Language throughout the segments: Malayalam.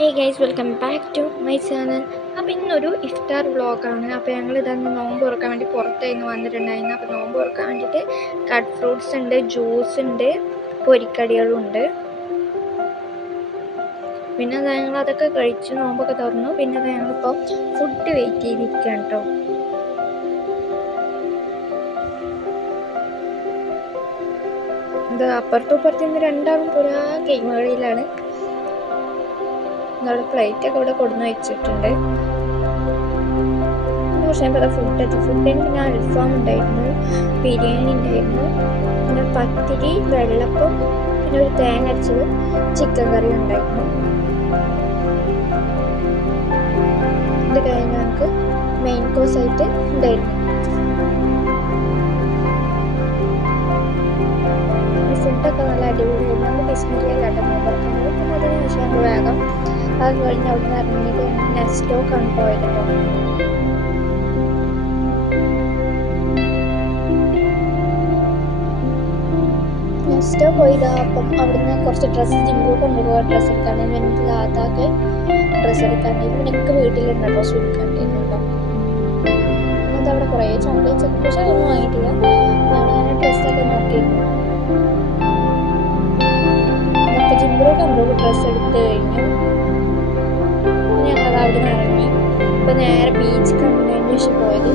Hey guys, welcome back to my channel. അപ്പോൾ ഇന്നൊരു ഇഫ്താർ വ്ളോഗാണ്. അപ്പോൾ ഞങ്ങൾ ഇതൊന്ന് നോമ്പ് തുറക്കാൻ വേണ്ടി പുറത്തായിരുന്നു വന്നിട്ടുണ്ടായിരുന്നു. അപ്പോൾ നോമ്പ് തുറക്കാൻ വേണ്ടിയിട്ട് കട്ട് ഫ്രൂട്ട്സ് ഉണ്ട്, ജ്യൂസ് ഉണ്ട്, പൊരിക്കടികളും ഉണ്ട്. പിന്നെ ഞങ്ങൾ അതൊക്കെ കഴിച്ച് നോമ്പൊക്കെ തുറന്നു. പിന്നെ ഞങ്ങളിപ്പോൾ ഫുഡ് വെയിറ്റ് ചെയ്തിരിക്കുകയാണ് കേട്ടോ. ഇത് അപ്പുറത്തും ഇന്ന് രണ്ടാളും പുരാ ഗെയിം കളിയിലാണ്. നമ്മുടെ പ്ലേറ്റൊക്കെ ഇവിടെ കൊടുന്ന് വെച്ചിട്ടുണ്ട്. പക്ഷേ ഫുഡിന് പിന്നെ അൽഫാം ഉണ്ടായിരുന്നു, ബിരിയാണി ഉണ്ടായിരുന്നു, പിന്നെ പത്തിരി, വെള്ളപ്പം, പിന്നെ ഒരു തേങ്ങ അരച്ചത് ചിക്കൻ കറി ഉണ്ടായിരുന്നു. ഇത് കഴിഞ്ഞ് ഞങ്ങൾക്ക് മെയിൻ കോഴ്സ് ആയിട്ട് ഉണ്ടായിരുന്നു. ഫുഡൊക്കെ നല്ല അടിപൊളിയായിരുന്നു. നമ്മൾ ബിസ്മില്ലയിലാണ് നോക്കുന്നത്. പിന്നെ അതിന് ശേഷം ഞങ്ങൾ വേഗം അത് കഴിഞ്ഞ് അവിടെ നിന്ന് ഇറങ്ങിയിട്ട് നെസ്റ്റോക്കാണ് പോയത് കേട്ടോ. നെക്സ്റ്റ് പോയതാ. അപ്പം അവിടുന്ന് കുറച്ച് ഡ്രസ്സ് ജിമ്മിൽ കൊണ്ടുപോകാൻ ഡ്രസ്സ് എടുക്കാണ്ട് എനിക്ക് താത്താക്ക് ഡ്രസ്സ് എടുക്കാണ്ടായിരുന്നു. പിന്നെ എനിക്ക് വീട്ടിലുണ്ട് ഡ്രസ്സ് എടുക്കാണ്ടായിരുന്നു കേട്ടോ. എന്നിട്ട് അവിടെ കുറേ ചോക്ലേറ്റ്സ് ഒക്കെ, പക്ഷെ അതൊന്നും വാങ്ങിയിട്ടില്ല. ഞാൻ ഡ്രസ്സൊക്കെ നോക്കിയിരുന്നു. അപ്പോൾ ജിമ്മിലൊക്കെ എന്തോ ഡ്രസ്സ് എടുത്ത് കഴിഞ്ഞു. ഞങ്ങൾ അവിടെ നിന്ന് ഇറങ്ങി. ഇപ്പം നേരെ ബീച്ച് കണ്ടതിന് ശേഷം പോയത്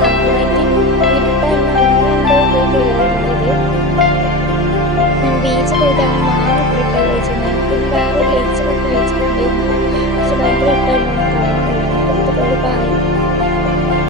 നന്നായിട്ട്